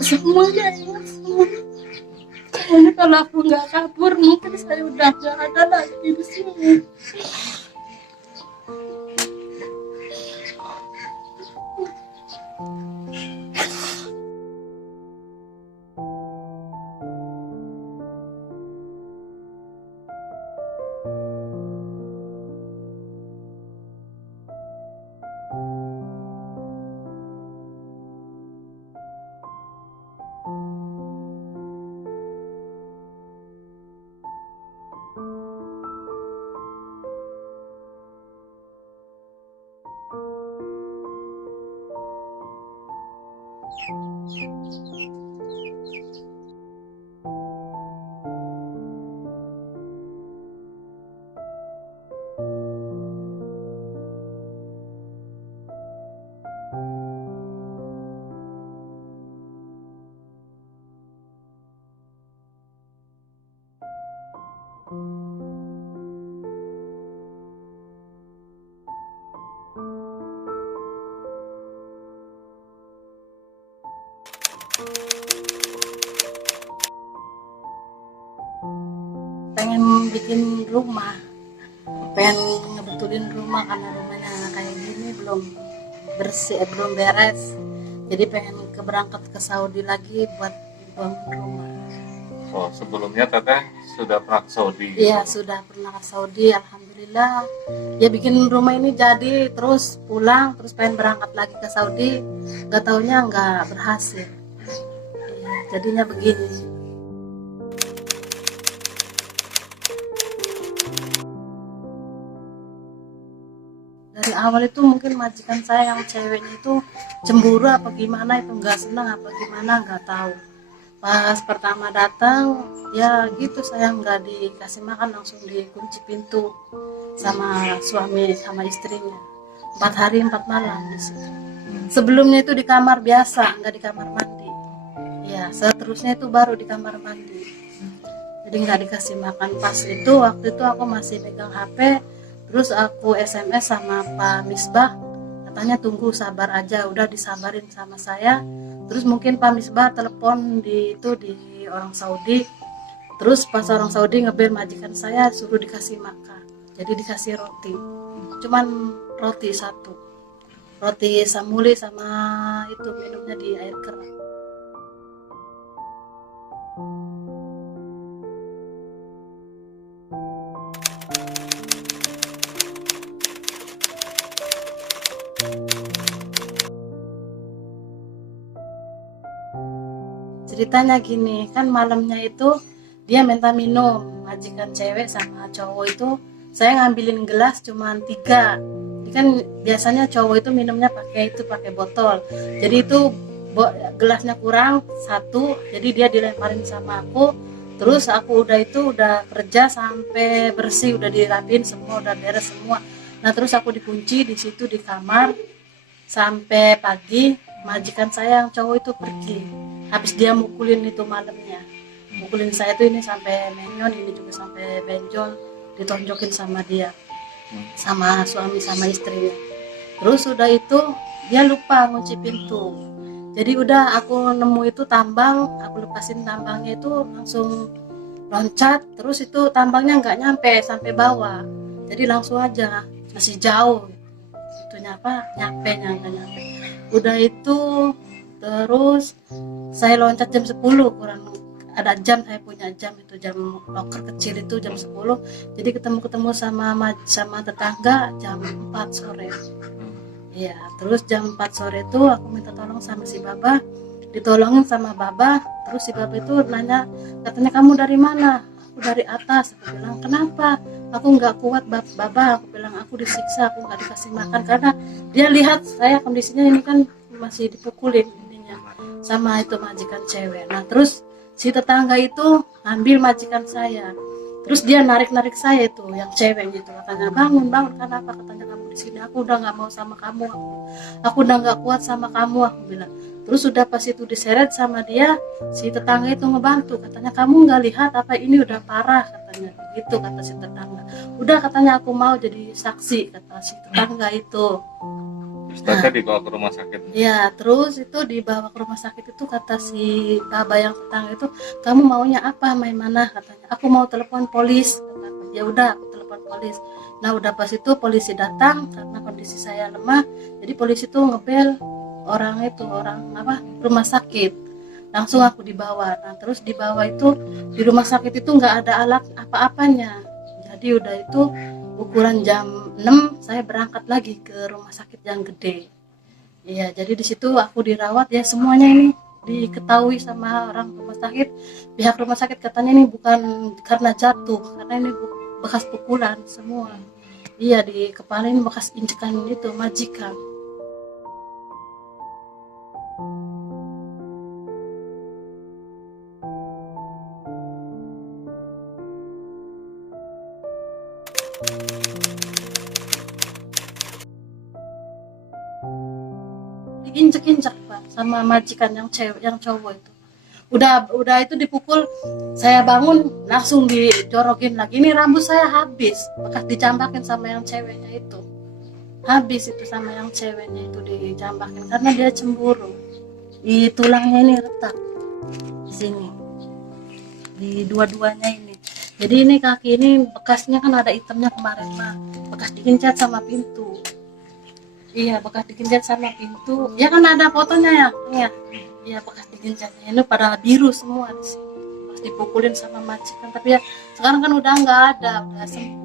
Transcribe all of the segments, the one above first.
semuanya ya, semua. Kayaknya kalau aku nggak kabur mungkin saya udah nggak ada lagi di sini. Pengen bikin rumah, pengen ngebetulin rumah karena rumahnya kayak gini belum bersih, belum beres. Jadi pengen berangkat ke Saudi lagi buat bangun rumah. Oh, sebelumnya Teteh sudah pernah ke Saudi? Iya, sudah pernah ke Saudi, alhamdulillah. Ya bikin rumah ini jadi, terus pulang, terus pengen berangkat lagi ke Saudi, nggak taunya nggak berhasil. Iya, jadinya begini. Dari awal itu mungkin majikan saya yang ceweknya itu cemburu apa gimana, itu nggak senang apa gimana, nggak tahu. Pas pertama datang ya gitu, saya nggak dikasih makan, langsung dikunci pintu sama suami sama istrinya. 4 hari 4 malam di situ. Sebelumnya itu di kamar biasa, nggak di kamar mandi. Ya seterusnya itu baru di kamar mandi. Jadi nggak dikasih makan. Pas itu waktu itu aku masih pegang HP, terus aku SMS sama Pak Misbah, katanya tunggu sabar aja, udah disabarin sama saya. Terus mungkin Pak Misbah telepon di orang Saudi, terus pas orang Saudi ngebel majikan saya suruh dikasih makan, jadi dikasih roti, cuman roti satu, roti samuli sama itu minumnya di air keran. Ceritanya gini, kan malamnya itu dia minta minum, majikan cewek sama cowok itu, saya ngambilin gelas cuman 3. Jadi kan biasanya cowok itu minumnya pakai botol, jadi itu gelasnya kurang 1, jadi dia dilemparin sama aku. Terus aku udah kerja sampai bersih, udah dirapiin semua, udah beres semua. Nah terus aku dikunci di situ di kamar sampai pagi. Majikan saya yang cowok itu pergi, habis dia mukulin itu malamnya, mukulin saya tuh ini sampai menyon, ini juga sampai benjol, ditonjokin sama dia, sama suami sama istrinya. Terus udah itu dia lupa ngunci pintu, jadi udah aku nemu itu tambang, aku lepasin tambangnya itu langsung loncat, terus itu tambangnya nggak nyampe sampai bawah, jadi langsung aja masih jauh itunya apa nyampe. Udah itu terus saya loncat jam 10 kurang, ada jam, saya punya jam itu, jam loker kecil itu jam 10. Jadi ketemu sama tetangga jam 4 sore. Iya, terus jam 4 sore itu aku minta tolong sama si Baba, ditolongin sama Baba. Terus si Baba itu nanya, katanya kamu dari mana? Aku dari atas. Aku bilang kenapa? Aku nggak kuat Baba, aku bilang aku disiksa, aku nggak dikasih makan karena dia lihat saya kondisinya ini kan masih dipukulin intinya sama itu majikan cewek. Nah terus si tetangga itu ambil majikan saya, terus dia narik saya itu yang cewek gitu, katanya bangun kenapa, katanya kamu di sini, aku udah nggak mau sama kamu, aku udah nggak kuat sama kamu, aku bilang. Terus udah pas itu diseret sama dia, si tetangga itu ngebantu, katanya kamu nggak lihat apa ini udah parah, katanya gitu, kata si tetangga. Udah katanya aku mau jadi saksi, kata si tetangga itu. Terus teteh dibawa ke rumah sakit. Ya, terus itu dibawa ke rumah sakit itu kata si baba yang tetangga itu, kamu maunya apa, Maimanah, katanya. Aku mau telepon polis, kataku. Ya udah, aku telepon polis. Nah, udah pas itu polisi datang karena kondisi saya lemah. Jadi polisi itu ngebel orang rumah sakit. Langsung aku dibawa. Nah, terus dibawa itu di rumah sakit itu nggak ada alat apa-apanya. Jadi udah itu ukuran jam 6 saya berangkat lagi ke rumah sakit yang gede. Iya, jadi di situ aku dirawat ya, semuanya ini diketahui sama orang rumah sakit. Pihak rumah sakit katanya ini bukan karena jatuh, karena ini bekas pukulan semua. Iya, di kepala ini bekas injekan itu majikan. Diinjek-injek Pak sama majikan yang cewek, yang cowok itu. Udah itu dipukul, saya bangun langsung dijorokin lagi. Ini rambut saya habis, bekas dijambakin sama yang ceweknya itu. Habis itu sama yang ceweknya itu dijambakin karena dia cemburu. Di tulangnya ini retak di sini, di dua-duanya ini. Jadi ini kaki ini bekasnya kan ada hitamnya kemarin mah, bekas dikincet sama pintu. Iya, bekas dikincet sama pintu. Ya kan ada fotonya ya. Iya. Iya, bekas dikincetnya ini pada biru semua di sini. Pas dipukulin sama majikan, tapi ya sekarang kan udah nggak ada, udah sembuh.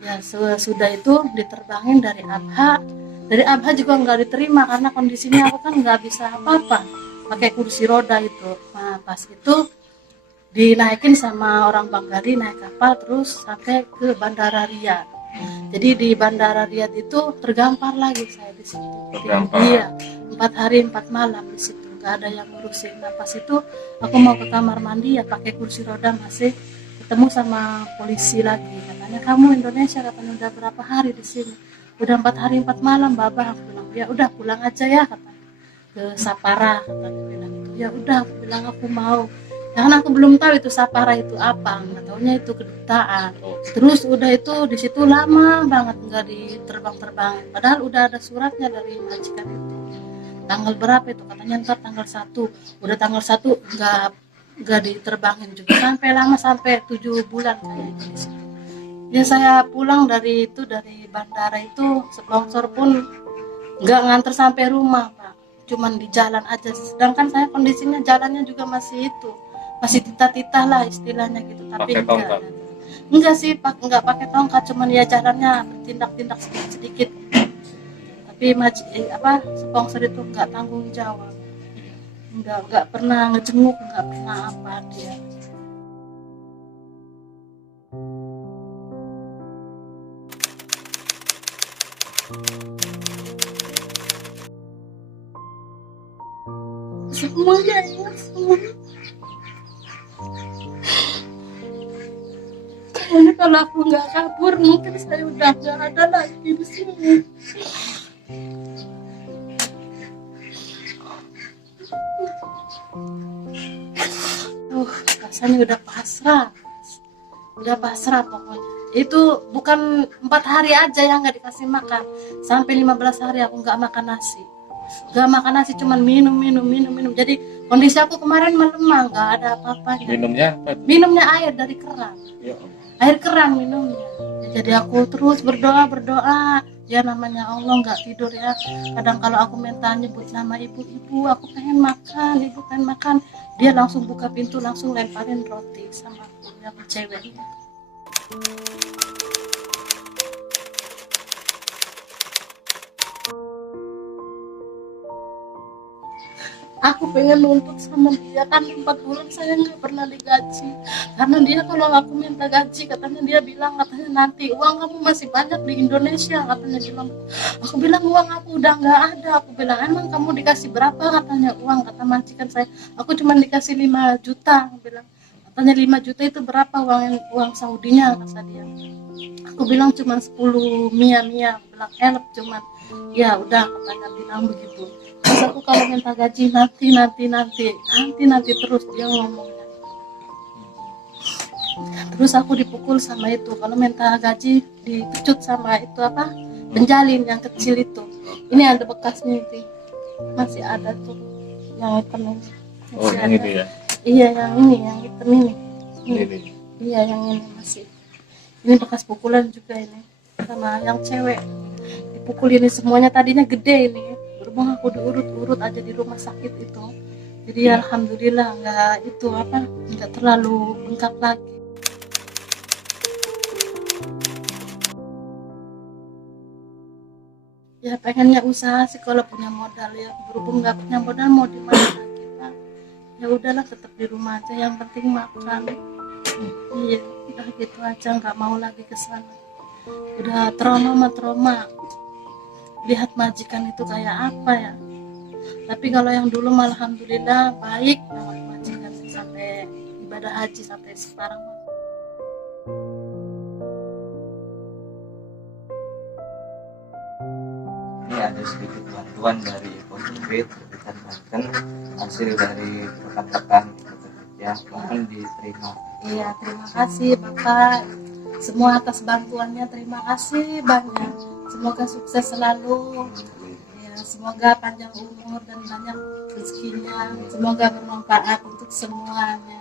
Ya, sudah itu diterbangin dari Abha. Dari Abha juga nggak diterima karena kondisinya aku kan nggak bisa apa-apa, pakai kursi roda itu. Nah, pas itu dinaikin sama orang Bengali, naik kapal terus sampai ke Bandara Riyadh. Jadi di Bandara Riyadh itu tergampar lagi saya di situ. Tergampar. Iya, 4 hari 4 malam di situ, nggak ada yang ngurusin. Nah, pas itu aku mau ke kamar mandi ya pakai kursi roda, masih ketemu sama polisi lagi. Katanya kamu Indonesia, katanya udah berapa hari di sini? Udah 4 hari 4 malam, Baba. Aku bilang ya udah pulang aja ya, kata ke Sapara, katanya bilang gitu. Ya udah, aku bilang aku mau. Ya kan aku belum tahu itu Sapara itu apa, nggak taunya itu kedutaan. Terus udah itu di situ lama banget nggak diterbang-terbangin. Padahal udah ada suratnya dari majikan itu. Tanggal berapa itu, katanya ntar tanggal 1. Udah tanggal 1 nggak diterbangin juga, sampai lama sampai 7 bulan kayaknya di situ. Ya saya pulang dari bandara itu, sponsor pun nggak nganter sampai rumah Pak, cuman di jalan aja. Sedangkan saya kondisinya jalannya juga masih titah-titah lah istilahnya gitu, tapi Pakai tongkat? enggak sih Pak, enggak pakai tongkat, cuman ya jalannya bertindak-tindak sedikit-sedikit. Tapi sponsor itu nggak tanggung jawab, nggak pernah ngejenguk, nggak pernah apa dia. Semuanya ya, semuanya. Kayaknya kalau aku nggak kabur mungkin saya udah nggak ada lagi di sini. Rasanya udah pasrah pokoknya. Itu bukan 4 hari aja yang nggak dikasih makan, sampai 15 hari aku nggak makan nasi. Cuman minum. Jadi kondisi aku kemarin melemah, nggak ada apa-apanya. Minumnya apa? Minumnya air dari keran. Ya. Air keran minumnya. Jadi aku terus berdoa. Ya namanya Allah nggak tidur ya. Kadang kalau aku minta nyebut nama ibu, aku pengen makan, ibu pengen makan. Dia langsung buka pintu, langsung lemparin roti sama aku yang ceweknya. Aku pengen nuntut sama dia, kan 4 bulan saya nggak pernah digaji. Karena dia kalau aku minta gaji, katanya nanti uang kamu masih banyak di Indonesia, katanya bilang. Aku bilang uang aku udah nggak ada. Aku bilang emang kamu dikasih berapa, katanya uang, kata majikan saya. Aku cuma dikasih 5 juta. Aku bilang Katanya 5 juta itu berapa uang Saudinya, kata dia. Aku bilang cuma 10 mia bilang help cuman, ya udah katanya bilang begitu. Terus aku kalau minta gaji nanti terus dia ngomongnya. Terus aku dipukul sama itu, kalau minta gaji dipecut sama itu apa, penjalin yang kecil itu. Ini ada bekasnya itu, masih ada tuh yang hitam ini. Oh, Masih yang ada. itu ya. Iya yang ini, yang hitam ini. Ini. Iya yang ini masih. Ini bekas pukulan juga ini, sama yang cewek dipukul ini semuanya. Tadinya gede ini, berhubung aku diurut-urut aja di rumah sakit itu, jadi alhamdulillah nggak terlalu bengkak lagi. Ya pengennya usaha sih kalau punya modal, ya berhubung nggak punya modal mau di mana lagi Pak. Ya udahlah tetap di rumah aja, yang penting makan. Iya udah gitu aja, nggak mau lagi ke sana. Udah trauma lihat majikan itu kayak apa ya. Tapi kalau yang dulu malah alhamdulillah baik banget majikan sih, sampai ibadah haji sampai sekarang. Ini ada sedikit bantuan dari Eko Berikan Banten, hasil dari rekan-rekan kita bekerja, mohon diterima. Iya terima kasih Bapak semua atas bantuannya, terima kasih banyak, semoga sukses selalu ya, semoga panjang umur dan banyak rezekinya, semoga bermanfaat untuk semuanya.